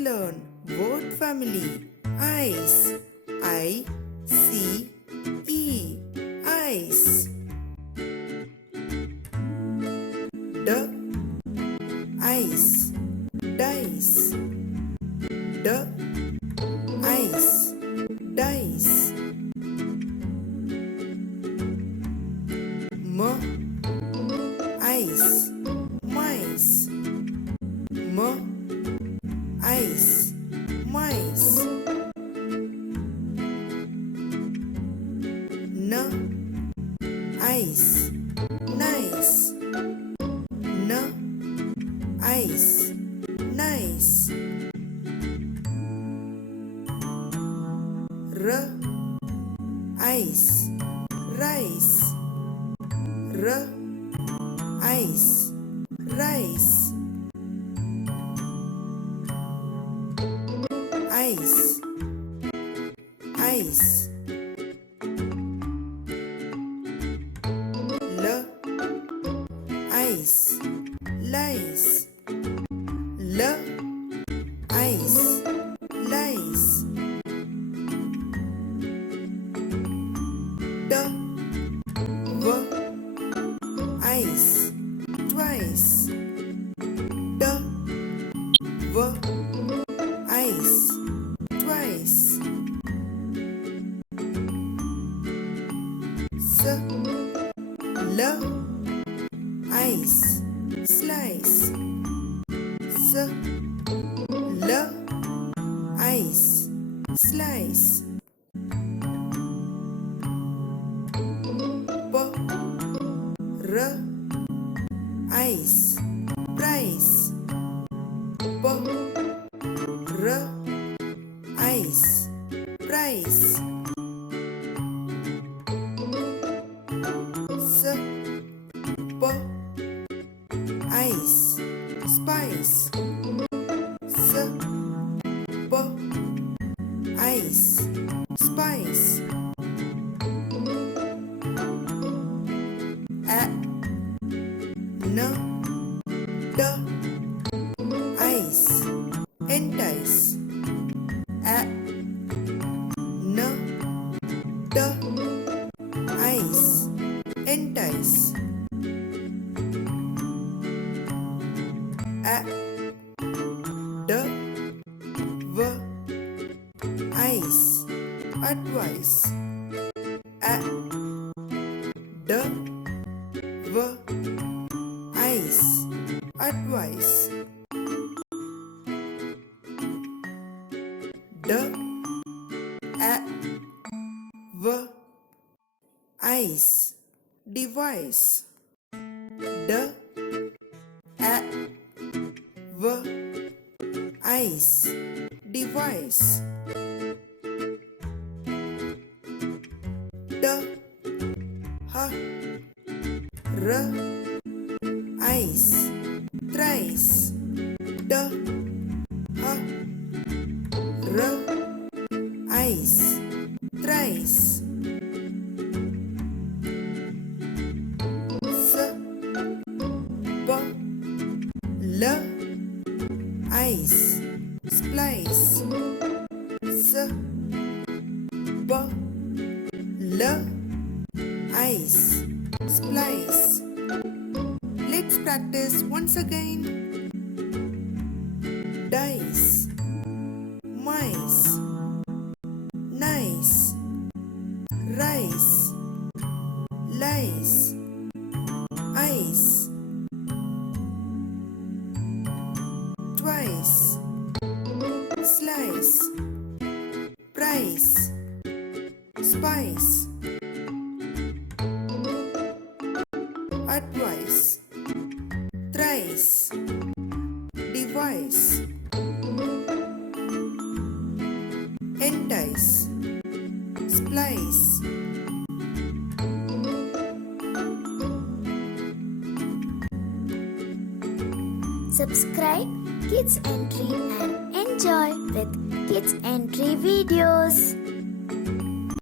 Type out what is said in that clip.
learn word family. Ice. I-C-E. Ice. D-ice. Dice. D-ice. Dice. M-ice. Mice. M-ice. Mice. N-ice. Nice. N-ice. Nice. R-ice. Rice. R-ice. Rice. Ice. Ice. L-ice. Lice. L-ice. Lice. D-v-ice. Twice. D-v-ice. Twice. S-l-ice. Slice. S-l-ice. Slice. P-r-ice. Price. P-r-ice. Price. S-p-ice. Spice. S-p-ice. Spice. N-d-ice. Entice. N-d-ice. Entice. D-v-ice. Advice. D-v-ice. Advice. D-v-ice. Device. D-v-ice. Device. D-h-r-ice. Thrice. D-h-r-ice. Thrice. S-p-l-ice. Splice. S-p-l-ice. Splice. Let's practice once again. Dice. Mice. Nice. Rice. Lice. Ice. Twice. Slice. Price. Spice. Advice. Thrice. Device. Entice. Splice. Subscribe Kids Entry and enjoy with Kids Entry videos.